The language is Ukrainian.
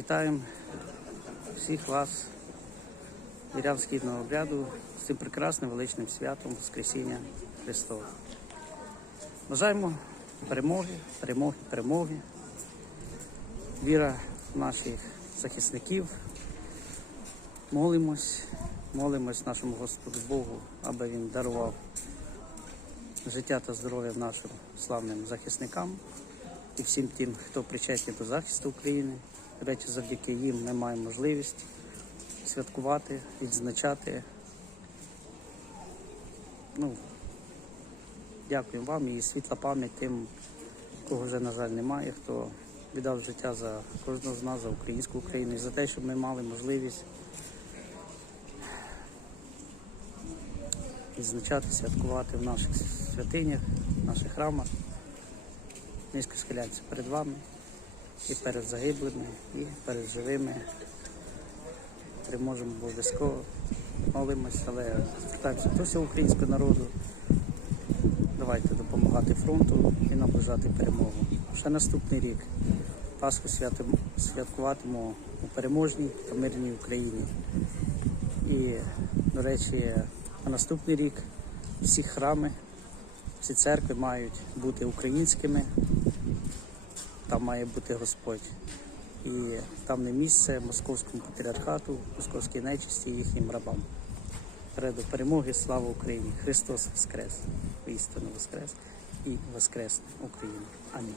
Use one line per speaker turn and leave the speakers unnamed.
Вітаємо всіх вас, вірян східного обряду, з цим прекрасним величним святом Воскресіння Христова. Бажаємо перемоги, перемоги, перемоги. Віра наших захисників. Молимось, молимось нашому Господу Богу, аби Він дарував життя та здоров'я нашим славним захисникам і всім тим, хто причетний до захисту України. Речі, завдяки їм ми маємо можливість святкувати, відзначати. Ну, дякую вам і світла пам'ять тим, кого вже, на жаль, немає, хто віддав життя за кожного з нас, за українську Україну і за те, щоб ми мали можливість відзначати, святкувати в наших святинях, в наших храмах. Низько схиляємося перед вами і перед загиблими, і перед живими. Переможемо обов'язково, молимось, але звертаємося до всього українського народу. Давайте допомагати фронту і наближати перемогу. Ще наступний рік Пасху святкуватимемо у переможній та мирній Україні. І, до речі, на наступний рік всі храми, всі церкви мають бути українськими, там має бути Господь. І там не місце московському патріархату, московській нечисті і їхнім рабам. Переду перемоги, слава Україні! Христос Воскрес! Істинно Воскрес і Воскресне Україна. Амінь.